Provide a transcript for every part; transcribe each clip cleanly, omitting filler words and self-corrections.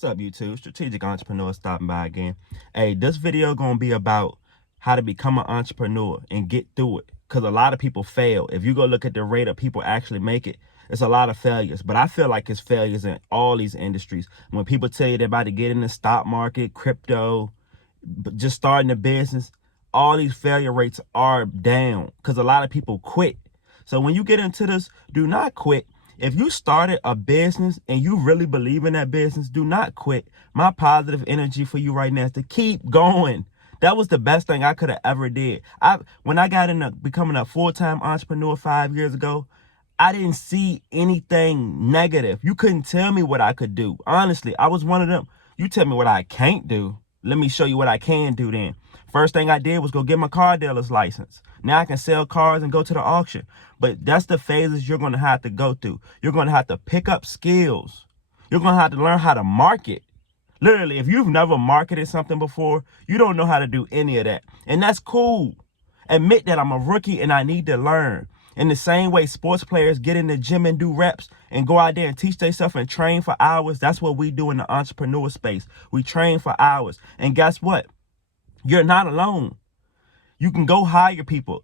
What's up, YouTube? Strategic Entrepreneur stopping by again. Hey, this video gonna be about how to become an entrepreneur and get through it. Because a lot of people fail. If you go look at the rate of people actually make it, it's a lot of failures. But I feel like it's failures in all these industries. When people tell you they're about to get in the stock market, crypto, just starting a business, all these failure rates are down because a lot of people quit. So when you get into this, do not quit. If you started a business and you really believe in that business, do not quit. My positive energy for you right now is to keep going. That was the best thing I could have ever did. When I got into becoming a full-time entrepreneur 5 years ago, I didn't see anything negative. You couldn't tell me what I could do. Honestly, I was one of them. You tell me what I can't do. Let me show you what I can do then. First thing I did was go get my car dealer's license. Now I can sell cars and go to the auction. But that's the phases you're going to have to go through. You're going to have to pick up skills. You're going to have to learn how to market. Literally, if you've never marketed something before, you don't know how to do any of that. And that's cool. Admit that I'm a rookie and I need to learn. In the same way sports players get in the gym and do reps and go out there and teach themselves and train for hours, that's what we do in the entrepreneur space. We train for hours. And guess what? You're not alone. You can go hire people.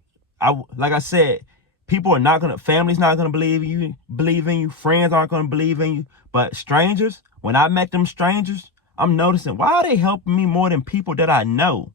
Like I said, family's not gonna believe in you, friends aren't gonna believe in you. But strangers, when I met them strangers, I'm noticing, why are they helping me more than people that I know?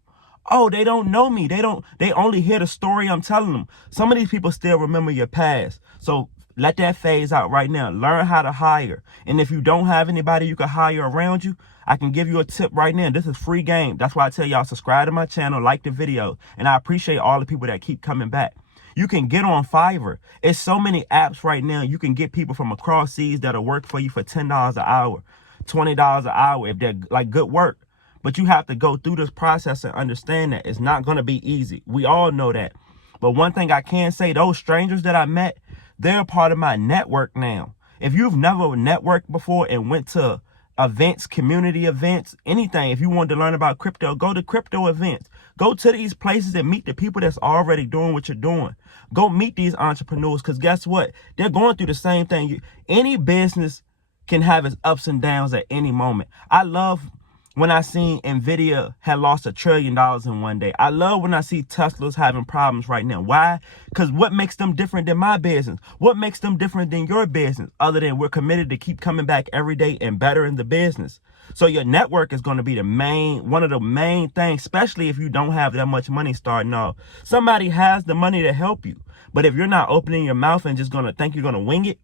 Oh, they don't know me. They only hear the story I'm telling them. Some of these people still remember your past. So let that phase out right now. Learn how to hire. And if you don't have anybody you can hire around you, I can give you a tip right now. This is free game. That's why I tell y'all, subscribe to my channel, like the video. And I appreciate all the people that keep coming back. You can get on Fiverr. It's so many apps right now. You can get people from across seas that'll work for you for $10 an hour, $20 an hour if they're like good work. But you have to go through this process and understand that it's not going to be easy. We all know that. But one thing I can say, those strangers that I met, they're a part of my network now. If you've never networked before and went to events, community events, anything, if you wanted to learn about crypto, go to crypto events. Go to these places and meet the people that's already doing what you're doing. Go meet these entrepreneurs, because guess what? They're going through the same thing. Any business can have its ups and downs at any moment. I love when I seen Nvidia had lost $1 trillion in one day. I love when I see Tesla's having problems right now. Why? Because what makes them different than my business? What makes them different than your business? Other than we're committed to keep coming back every day and bettering the business. So your network is going to be one of the main things, especially if you don't have that much money starting off. Somebody has the money to help you. But if you're not opening your mouth and just going to think you're going to wing it,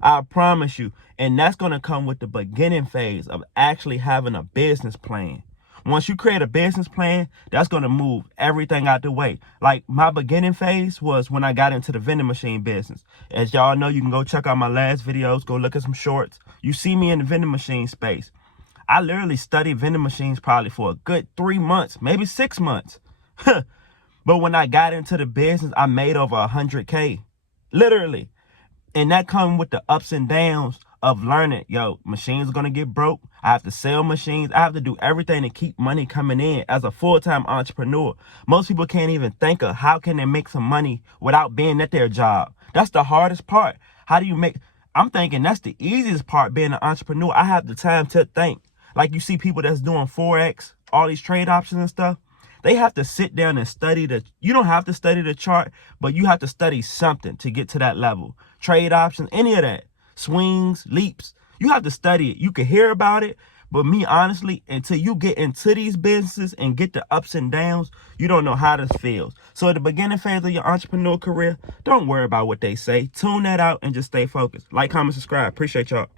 I promise you. And that's going to come with the beginning phase of actually having a business plan. Once you create a business plan, that's going to move everything out the way. Like my beginning phase was when I got into the vending machine business. As y'all know, you can go check out my last videos, go look at some shorts. You see me in the vending machine space. I literally studied vending machines probably for a good 3 months, maybe 6 months. But when I got into the business, I made over 100K, literally. And that comes with the ups and downs of learning. Yo, machines are going to get broke. I have to sell machines. I have to do everything to keep money coming in as a full-time entrepreneur. Most people can't even think of how can they make some money without being at their job. That's the hardest part. How do you make... I'm thinking that's the easiest part, being an entrepreneur. I have the time to think. Like you see people that's doing Forex, all these trade options and stuff. They have to sit down and study you don't have to study the chart, but you have to study something to get to that level. Trade options, any of that. Swings, leaps. You have to study it. You can hear about it, but me, honestly, until you get into these businesses and get the ups and downs, you don't know how this feels. So at the beginning phase of your entrepreneur career, don't worry about what they say. Tune that out and just stay focused. Like, comment, subscribe. Appreciate y'all.